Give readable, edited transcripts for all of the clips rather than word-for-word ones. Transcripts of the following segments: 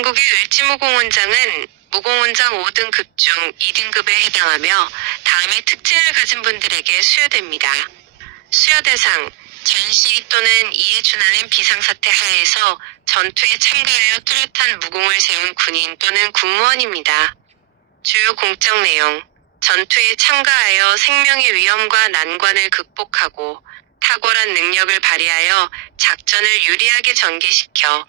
대한민국의 을지무공훈장은 무공훈장 5등급 중 2등급에 해당하며 다음의 특징을 가진 분들에게 수여됩니다. 수여 대상, 전시 또는 이에 준하는 비상사태 하에서 전투에 참가하여 뚜렷한 무공을 세운 군인 또는 군무원입니다. 주요 공적 내용, 전투에 참가하여 생명의 위험과 난관을 극복하고 탁월한 능력을 발휘하여 작전을 유리하게 전개시켜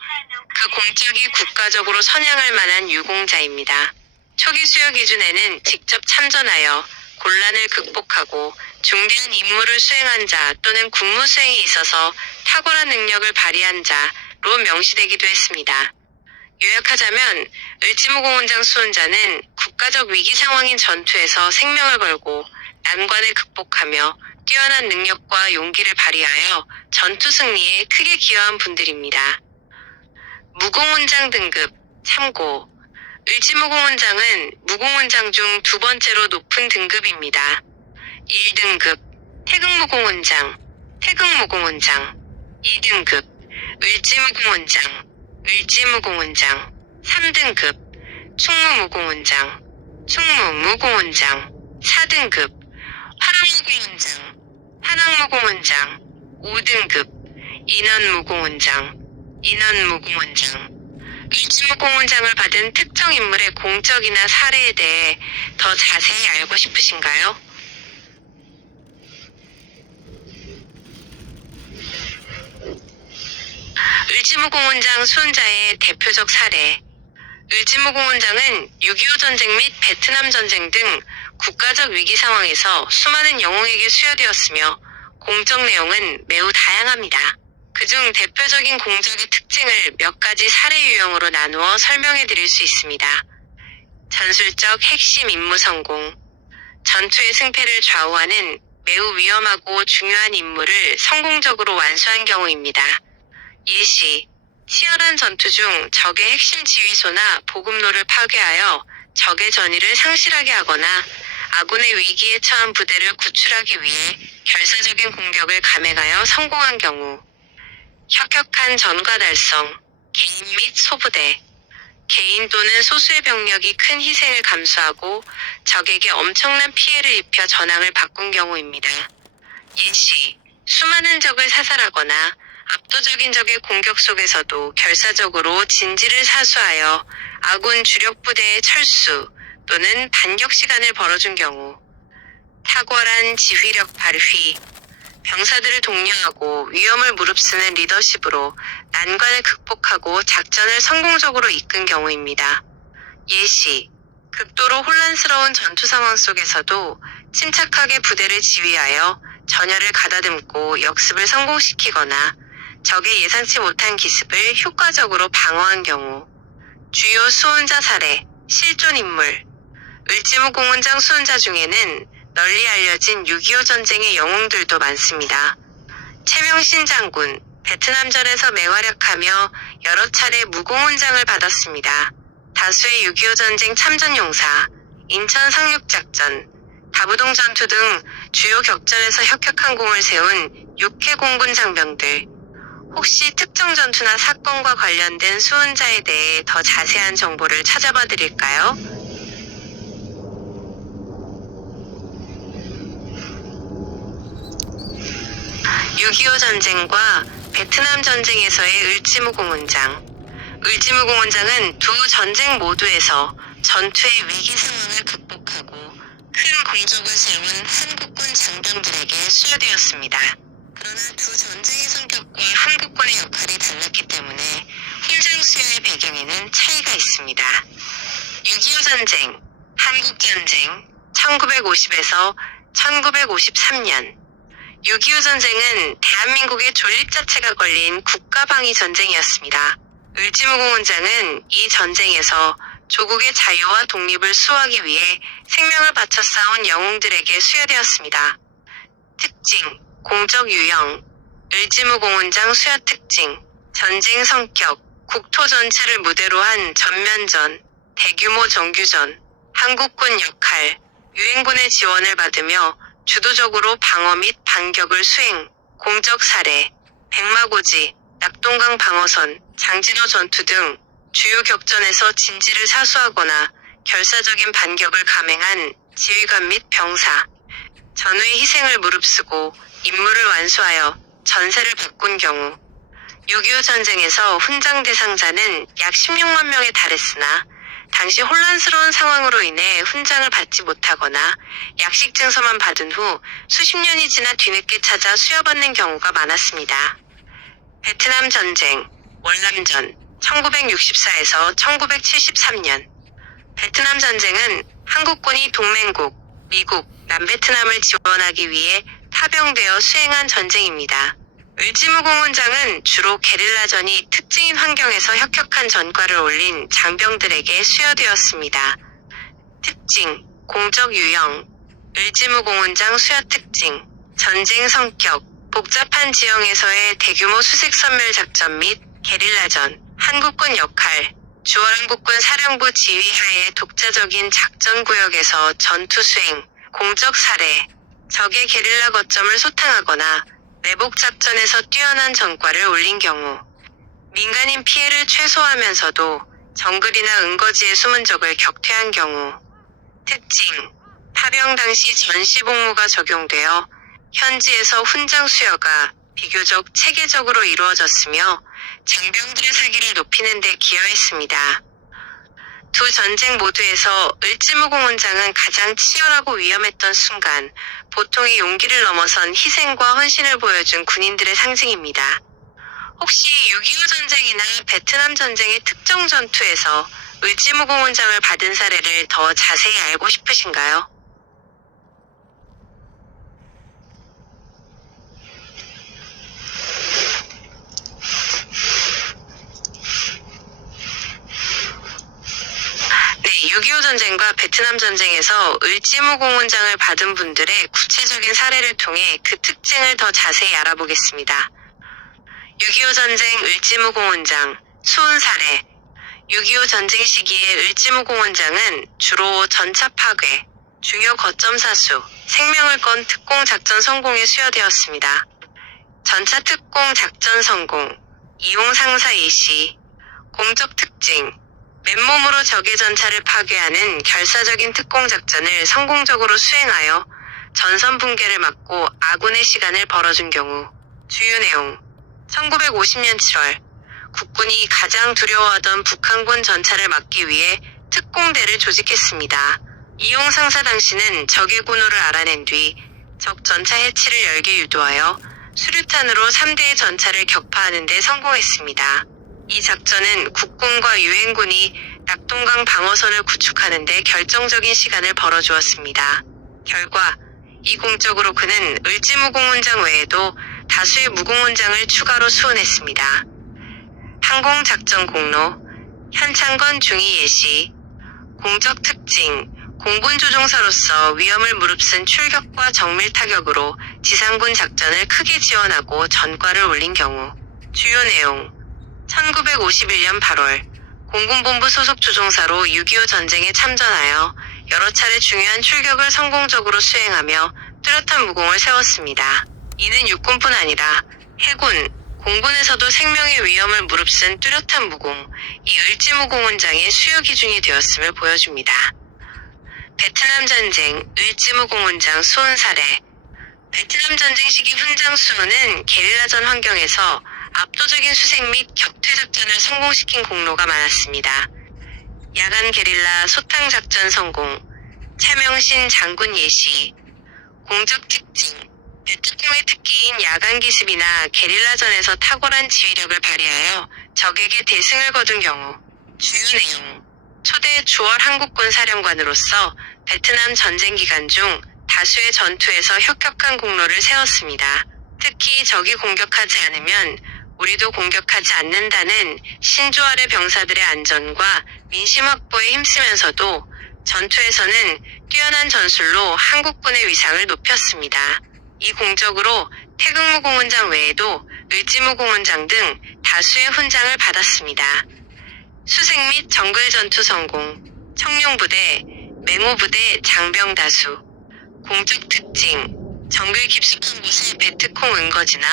그 공적이 국가적으로 선양할 만한 유공자입니다. 초기 수여 기준에는 직접 참전하여 곤란을 극복하고 중대한 임무를 수행한 자 또는 군무 수행에 있어서 탁월한 능력을 발휘한 자로 명시되기도 했습니다. 요약하자면 을지무공훈장 수훈자는 국가적 위기 상황인 전투에서 생명을 걸고 난관을 극복하며 뛰어난 능력과 용기를 발휘하여 전투 승리에 크게 기여한 분들입니다. 무공훈장 등급, 참고. 을지무공훈장은 무공훈장 중 두 번째로 높은 등급입니다. 1등급, 태극무공훈장, 태극무공훈장. 2등급, 을지무공훈장, 을지무공훈장. 3등급, 충무무공훈장, 충무무공훈장. 4등급, 화랑무공훈장, 화랑무공훈장. 5등급, 인원무공훈장, 인원무공훈장. 을지무공훈장을 받은 특정 인물의 공적이나 사례에 대해 더 자세히 알고 싶으신가요? 을지무공훈장 수훈자의 대표적 사례. 을지무공훈장은 6.25 전쟁 및 베트남 전쟁 등 국가적 위기 상황에서 수많은 영웅에게 수여되었으며 공적 내용은 매우 다양합니다. 그중 대표적인 공적의 특징을 몇 가지 사례 유형으로 나누어 설명해 드릴 수 있습니다. 전술적 핵심 임무 성공. 전투의 승패를 좌우하는 매우 위험하고 중요한 임무를 성공적으로 완수한 경우입니다. 예시, 치열한 전투 중 적의 핵심 지휘소나 보급로를 파괴하여 적의 전의를 상실하게 하거나 아군의 위기에 처한 부대를 구출하기 위해 결사적인 공격을 감행하여 성공한 경우. 혁혁한 전과 달성, 개인 및 소부대. 개인 또는 소수의 병력이 큰 희생을 감수하고 적에게 엄청난 피해를 입혀 전황을 바꾼 경우입니다. 예시, 수많은 적을 사살하거나 압도적인 적의 공격 속에서도 결사적으로 진지를 사수하여 아군 주력 부대의 철수 또는 반격 시간을 벌어준 경우. 탁월한 지휘력 발휘. 병사들을 독려하고 위험을 무릅쓰는 리더십으로 난관을 극복하고 작전을 성공적으로 이끈 경우입니다. 예시, 극도로 혼란스러운 전투 상황 속에서도 침착하게 부대를 지휘하여 전열을 가다듬고 역습을 성공시키거나 적의 예상치 못한 기습을 효과적으로 방어한 경우. 주요 수훈자 사례, 실존 인물. 을지무공훈장 수훈자 중에는 널리 알려진 6.25 전쟁의 영웅들도 많습니다. 최명신 장군, 베트남전에서 맹활약하며 여러 차례 무공훈장을 받았습니다. 다수의 6.25 전쟁 참전 용사, 인천 상륙작전, 다부동 전투 등 주요 격전에서 혁혁한 공을 세운 육해 공군 장병들. 혹시 특정 전투나 사건과 관련된 수훈자에 대해 더 자세한 정보를 찾아봐 드릴까요? 6.25 전쟁과 베트남 전쟁에서의 을지무공훈장. 을지무공훈장은 두 전쟁 모두에서 전투의 위기 상황을 극복하고 큰 공적을 세운 한국군 장병들에게 수여되었습니다. 그러나 두 전쟁의 성격과 한국군의 역할이 달랐기 때문에 훈장 수여의 배경에는 차이가 있습니다. 6.25 전쟁, 한국전쟁, 1950에서 1953년. 6.25 전쟁은 대한민국의 존립 자체가 걸린 국가방위 전쟁이었습니다. 을지무공훈장은 이 전쟁에서 조국의 자유와 독립을 수호하기 위해 생명을 바쳐 싸운 영웅들에게 수여되었습니다. 특징, 공적 유형. 을지무공훈장 수여 특징. 전쟁 성격, 국토 전체를 무대로 한 전면전, 대규모 정규전. 한국군 역할, 유엔군의 지원을 받으며 주도적으로 방어 및 반격을 수행. 공적 사례, 백마고지, 낙동강 방어선, 장진호 전투 등 주요 격전에서 진지를 사수하거나 결사적인 반격을 감행한 지휘관 및 병사, 전우의 희생을 무릅쓰고 임무를 완수하여 전세를 바꾼 경우 6.25 전쟁에서 훈장 대상자는 약 16만 명에 달했으나 당시 혼란스러운 상황으로 인해 훈장을 받지 못하거나 약식 증서만 받은 후 수십 년이 지나 뒤늦게 찾아 수여받는 경우가 많았습니다. 베트남 전쟁, 월남전, 1964에서 1973년. 베트남 전쟁은 한국군이 동맹국, 미국, 남베트남을 지원하기 위해 파병되어 수행한 전쟁입니다. 을지무공훈장은 주로 게릴라전이 특징인 환경에서 혁혁한 전과를 올린 장병들에게 수여되었습니다. 특징, 공적 유형, 을지무공훈장 수여 특징, 전쟁 성격, 복잡한 지형에서의 대규모 수색선멸 작전 및 게릴라전, 한국군 역할, 주월한국군 사령부 지휘하에 독자적인 작전구역에서 전투 수행, 공적 사례, 적의 게릴라 거점을 소탕하거나 매복 작전에서 뛰어난 전과를 올린 경우, 민간인 피해를 최소화하면서도 정글이나 은거지에 숨은 적을 격퇴한 경우. 특징, 파병 당시 전시 복무가 적용되어 현지에서 훈장 수여가 비교적 체계적으로 이루어졌으며 장병들의 사기를 높이는 데 기여했습니다. 두 전쟁 모두에서 을지무공훈장은 가장 치열하고 위험했던 순간, 보통의 용기를 넘어선 희생과 헌신을 보여준 군인들의 상징입니다. 혹시 6.25 전쟁이나 베트남 전쟁의 특정 전투에서 을지무공훈장을 받은 사례를 더 자세히 알고 싶으신가요? 네, 6.25 전쟁과 베트남 전쟁에서 을지무공훈장을 받은 분들의 구체적인 사례를 통해 그 특징을 더 자세히 알아보겠습니다. 6.25 전쟁 을지무공훈장, 수훈 사례. 6.25 전쟁 시기에 을지무공훈장은 주로 전차 파괴, 중요 거점 사수, 생명을 건 특공 작전 성공에 수여되었습니다. 전차 특공 작전 성공, 이용 상사 예시. 공적 특징, 맨몸으로 적의 전차를 파괴하는 결사적인 특공 작전을 성공적으로 수행하여 전선 붕괴를 막고 아군의 시간을 벌어준 경우. 주요 내용, 1950년 7월, 국군이 가장 두려워하던 북한군 전차를 막기 위해 특공대를 조직했습니다. 이용 상사 당시는 적의 군호를 알아낸 뒤 적 전차 해치를 열게 유도하여 수류탄으로 3대의 전차를 격파하는 데 성공했습니다. 이 작전은 국군과 유엔군이 낙동강 방어선을 구축하는 데 결정적인 시간을 벌어주었습니다. 결과, 이 공적으로 그는 을지무공훈장 외에도 다수의 무공훈장을 추가로 수훈했습니다. 항공작전 공로, 현창건 중위 예시. 공적 특징, 공군 조종사로서 위험을 무릅쓴 출격과 정밀 타격으로 지상군 작전을 크게 지원하고 전과를 올린 경우. 주요 내용, 1951년 8월, 공군본부 소속 조종사로 6.25 전쟁에 참전하여 여러 차례 중요한 출격을 성공적으로 수행하며 뚜렷한 무공을 세웠습니다. 이는 육군뿐 아니라 해군, 공군에서도 생명의 위험을 무릅쓴 뚜렷한 무공, 이 을지무공훈장의 수요 기준이 되었음을 보여줍니다. 베트남 전쟁, 을지무공훈장 수훈 사례. 베트남 전쟁 시기 훈장 수훈은 게릴라전 환경에서 압도적인 수색 및 격퇴 작전을 성공시킨 공로가 많았습니다. 야간 게릴라 소탕 작전 성공, 차명신 장군 예시. 공적 특징, 베트콩의 특기인 야간 기습이나 게릴라전에서 탁월한 지휘력을 발휘하여 적에게 대승을 거둔 경우. 주요 내용, 초대 주월 한국군 사령관으로서 베트남 전쟁 기간 중 다수의 전투에서 혁혁한 공로를 세웠습니다. 특히 적이 공격하지 않으면 우리도 공격하지 않는다는 신조 아래 병사들의 안전과 민심 확보에 힘쓰면서도 전투에서는 뛰어난 전술로 한국군의 위상을 높였습니다. 이 공적으로 태극무공훈장 외에도 을지무공훈장 등 다수의 훈장을 받았습니다. 수색 및 정글 전투 성공, 청룡부대, 맹호부대 장병 다수. 공적 특징, 정글 깊숙한 곳에 베트콩 은거지나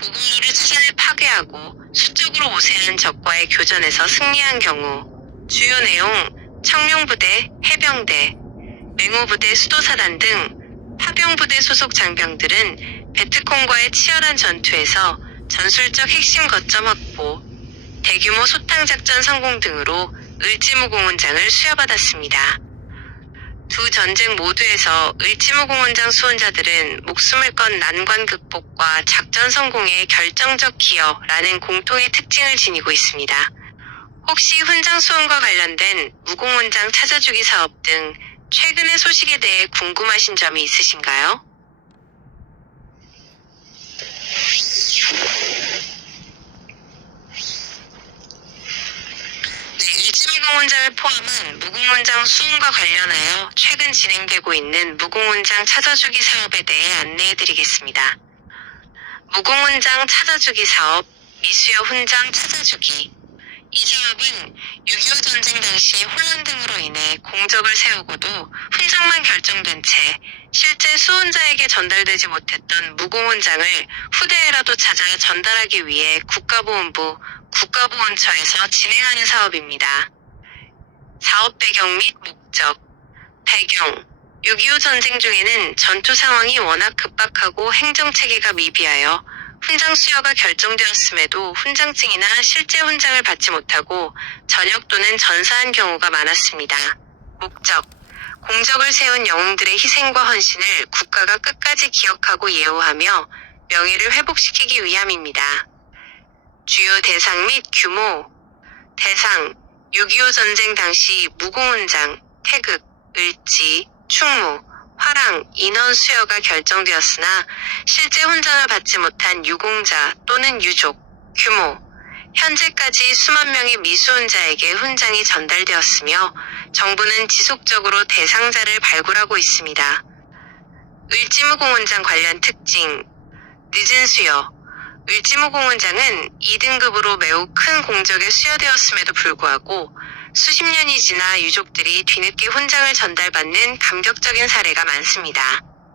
보급로를 차선을 파괴하고 수적으로 우세한 적과의 교전에서 승리한 경우. 주요 내용: 청룡부대, 해병대, 맹호부대, 수도사단 등 파병부대 소속 장병들은 베트콩과의 치열한 전투에서 전술적 핵심 거점 확보, 대규모 소탕작전 성공 등으로 을지무공훈장을 수여받았습니다. 두 전쟁 모두에서 을지무공훈장 수혼자들은 목숨을 건 난관 극복과 작전 성공에 결정적 기여라는 공통의 특징을 지니고 있습니다. 혹시 훈장 수혼과 관련된 무공훈장 찾아주기 사업 등 최근의 소식에 대해 궁금하신 점이 있으신가요? 일지무공훈장을 포함한 무공훈장 수혼과 관련하여 최근 진행되고 있는 무공훈장 찾아주기 사업에 대해 안내해드리겠습니다. 무공훈장 찾아주기 사업, 미수여 훈장 찾아주기. 이 사업은 6.25 전쟁 당시 혼란 등으로 인해 공적을 세우고도 훈장만 결정된 채 실제 수혼자에게 전달되지 못했던 무공훈장을 후대에라도 찾아 전달하기 위해 국가보훈부, 국가보훈처에서 진행하는 사업입니다. 사업 배경 및 목적. 배경: 6.25 전쟁 중에는 전투 상황이 워낙 급박하고 행정체계가 미비하여 훈장 수여가 결정되었음에도 훈장증이나 실제 훈장을 받지 못하고 전역 또는 전사한 경우가 많았습니다. 목적: 공적을 세운 영웅들의 희생과 헌신을 국가가 끝까지 기억하고 예우하며 명예를 회복시키기 위함입니다. 주요 대상 및 규모. 대상: 6.25 전쟁 당시 무공훈장, 태극, 을지, 충무, 화랑, 인원 수여가 결정되었으나 실제 훈장을 받지 못한 유공자 또는 유족. 규모: 현재까지 수만 명의 미수훈자에게 훈장이 전달되었으며 정부는 지속적으로 대상자를 발굴하고 있습니다. 을지무공훈장 관련 특징. 늦은 수여. 을지무공훈장은 2등급으로 매우 큰 공적에 수여되었음에도 불구하고 수십 년이 지나 유족들이 뒤늦게 훈장을 전달받는 감격적인 사례가 많습니다.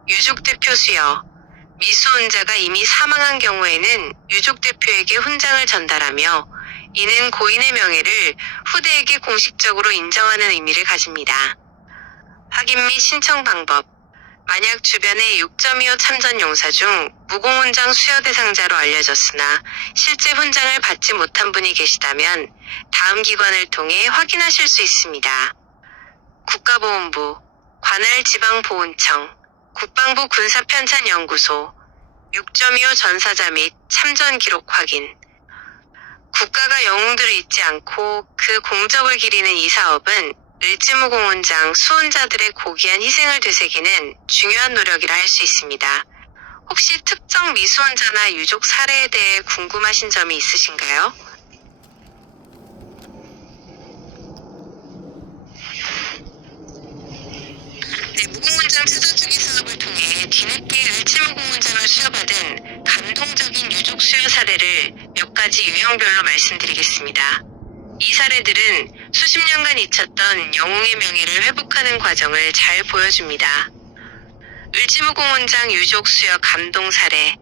유족 대표 수여. 미수훈자가 이미 사망한 경우에는 유족 대표에게 훈장을 전달하며 이는 고인의 명예를 후대에게 공식적으로 인정하는 의미를 가집니다. 확인 및 신청 방법. 만약 주변에 6.25 참전 용사 중 무공훈장 수여 대상자로 알려졌으나 실제 훈장을 받지 못한 분이 계시다면 다음 기관을 통해 확인하실 수 있습니다. 국가보훈부, 관할지방보훈청, 국방부 군사편찬연구소, 6.25 전사자 및 참전 기록 확인. 국가가 영웅들을 잊지 않고 그 공적을 기리는 이 사업은 을지무공훈장 수혼자들의 고귀한 희생을 되새기는 중요한 노력이라 할 수 있습니다. 혹시 특정 미수혼자나 유족 사례에 대해 궁금하신 점이 있으신가요? 네, 무공훈장 찾아주기 사업을 통해 뒤늦게 을지무공훈장을 수여받은 감동적인 유족 수여 사례를 몇 가지 유형별로 말씀드리겠습니다. 이 사례들은 수십 년간 잊혔던 영웅의 명예를 회복하는 과정을 잘 보여줍니다. 을지무공훈장 유족 수여 감동 사례.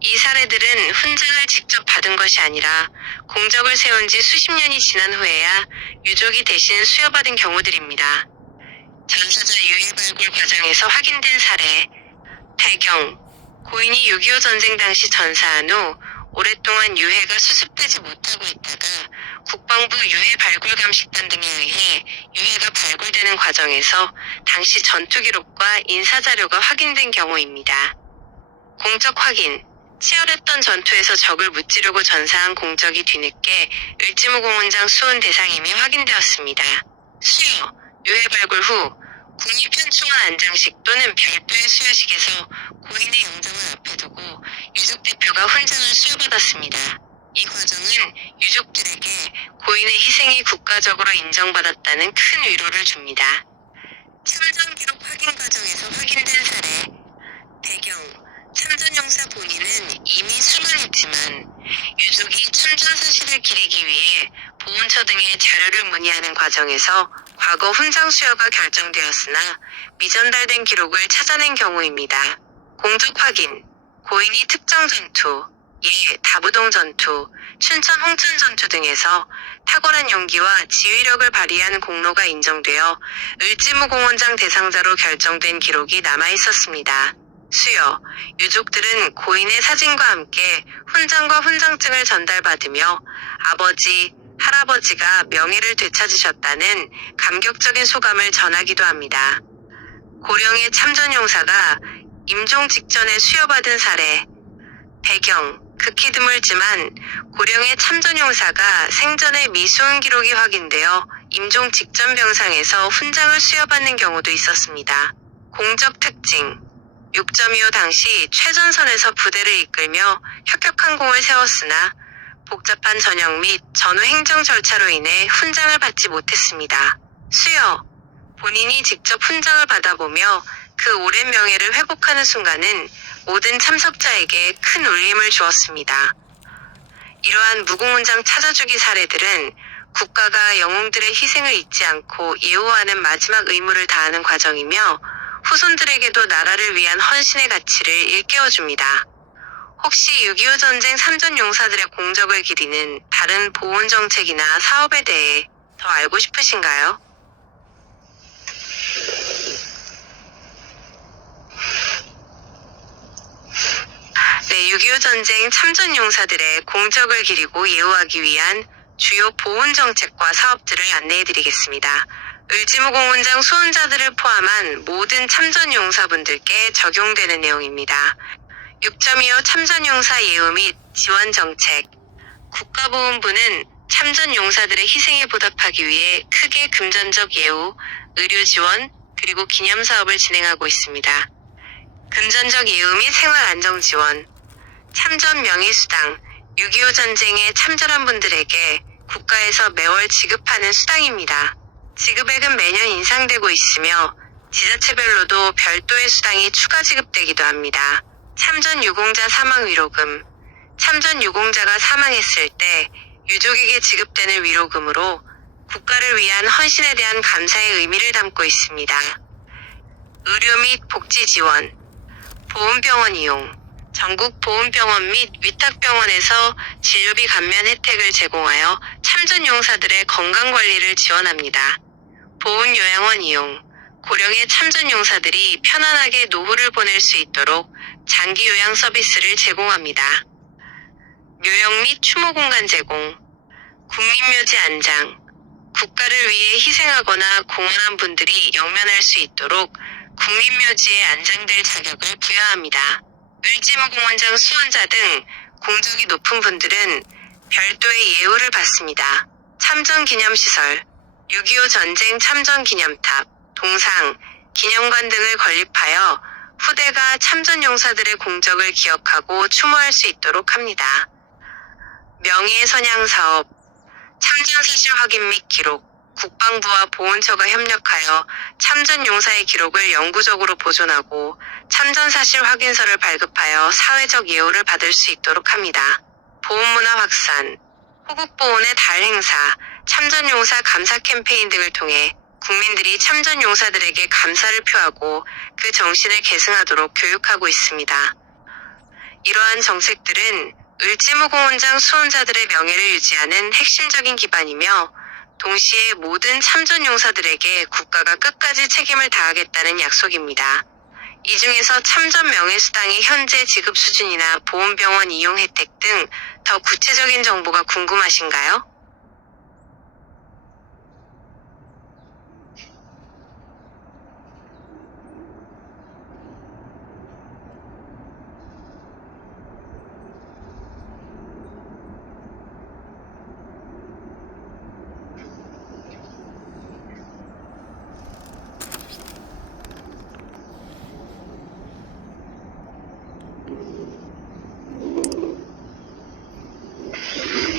이 사례들은 훈장을 직접 받은 것이 아니라 공적을 세운 지 수십 년이 지난 후에야 유족이 대신 수여받은 경우들입니다. 전사자 유해 발굴 과정에서 확인된 사례. 배경: 고인이 6.25 전쟁 당시 전사한 후 오랫동안 유해가 수습되지 못하고 있다가 국방부 유해 발굴 감식단 등에 의해 유해가 발굴되는 과정에서 당시 전투 기록과 인사 자료가 확인된 경우입니다. 공적 확인. 치열했던 전투에서 적을 무찌르고 전사한 공적이 뒤늦게 을지무공훈장 수혼 대상임이 확인되었습니다. 수여. 유해 발굴 후 국립현충원 안장식 또는 별도의 수여식에서 고인의 영정을 앞에 두고 유족 대표가 훈장을 수여받았습니다. 이 과정은 유족들에게 고인의 희생이 국가적으로 인정받았다는 큰 위로를 줍니다. 참전 기록 확인 과정에서 확인된 사례. 배경: 참전 용사 본인은 이미 수만했지만 유족이 참전 사실을 기리기 위해 보훈처 등의 자료를 문의하는 과정에서 과거 훈장 수여가 결정되었으나 미전달된 기록을 찾아낸 경우입니다. 공적 확인. 고인이 특정 전투, 다부동 전투, 춘천 홍천 전투 등에서 탁월한 용기와 지휘력을 발휘한 공로가 인정되어 을지무공원장 대상자로 결정된 기록이 남아 있었습니다. 수여, 유족들은 고인의 사진과 함께 훈장과 훈장증을 전달받으며 아버지, 할아버지가 명예를 되찾으셨다는 감격적인 소감을 전하기도 합니다. 고령의 참전용사가 임종 직전에 수여받은 사례. 배경, 극히 드물지만 고령의 참전용사가 생전에 미수은 기록이 확인되어 임종 직전 병상에서 훈장을 수여받는 경우도 있었습니다. 공적 특징. 6.25 당시 최전선에서 부대를 이끌며 혁혁한 공을 세웠으나 복잡한 전역 및 전후 행정 절차로 인해 훈장을 받지 못했습니다. 수여. 본인이 직접 훈장을 받아보며 그 오랜 명예를 회복하는 순간은 모든 참석자에게 큰 울림을 주었습니다. 이러한 무공훈장 찾아주기 사례들은 국가가 영웅들의 희생을 잊지 않고 예우하는 마지막 의무를 다하는 과정이며 후손들에게도 나라를 위한 헌신의 가치를 일깨워줍니다. 혹시 6.25 전쟁 참전용사들의 공적을 기리는 다른 보훈 정책이나 사업에 대해 더 알고 싶으신가요? 네, 6.25 전쟁 참전용사들의 공적을 기리고 예우하기 위한 주요 보훈 정책과 사업들을 안내해드리겠습니다. 을지무공훈장 수훈자들을 포함한 모든 참전용사분들께 적용되는 내용입니다. 6.25 참전용사 예우 및 지원 정책. 국가보훈부는 참전용사들의 희생에 보답하기 위해 크게 금전적 예우, 의료 지원, 그리고 기념사업을 진행하고 있습니다. 금전적 예우 및 생활안정 지원. 참전 명예수당. 6.25 전쟁에 참전한 분들에게 국가에서 매월 지급하는 수당입니다. 지급액은 매년 인상되고 있으며 지자체별로도 별도의 수당이 추가 지급되기도 합니다. 참전 유공자 사망 위로금. 참전 유공자가 사망했을 때 유족에게 지급되는 위로금으로 국가를 위한 헌신에 대한 감사의 의미를 담고 있습니다. 의료 및 복지 지원. 보훈병원 이용. 전국 보훈병원 및 위탁병원에서 진료비 감면 혜택을 제공하여 참전용사들의 건강관리를 지원합니다. 보훈요양원 이용. 고령의 참전용사들이 편안하게 노후를 보낼 수 있도록 장기 요양 서비스를 제공합니다. 묘역 및 추모공간 제공. 국립묘지 안장. 국가를 위해 희생하거나 공헌한 분들이 영면할 수 있도록 국립묘지에 안장될 자격을 부여합니다. 을지무공원장 수훈자 등 공적이 높은 분들은 별도의 예우를 받습니다. 참전기념시설. 6.25 전쟁 참전기념탑, 동상, 기념관 등을 건립하여 후대가 참전용사들의 공적을 기억하고 추모할 수 있도록 합니다. 명예선양사업. 참전사실 확인 및 기록. 국방부와 보훈처가 협력하여 참전용사의 기록을 영구적으로 보존하고 참전사실 확인서를 발급하여 사회적 예우를 받을 수 있도록 합니다. 보훈문화 확산. 호국보훈의 달 행사, 참전용사 감사 캠페인 등을 통해 국민들이 참전용사들에게 감사를 표하고 그 정신을 계승하도록 교육하고 있습니다. 이러한 정책들은 을지무공훈장 수훈자들의 명예를 유지하는 핵심적인 기반이며 동시에 모든 참전용사들에게 국가가 끝까지 책임을 다하겠다는 약속입니다. 이 중에서 참전 명예수당의 현재 지급 수준이나 보훈병원 이용 혜택 등 더 구체적인 정보가 궁금하신가요?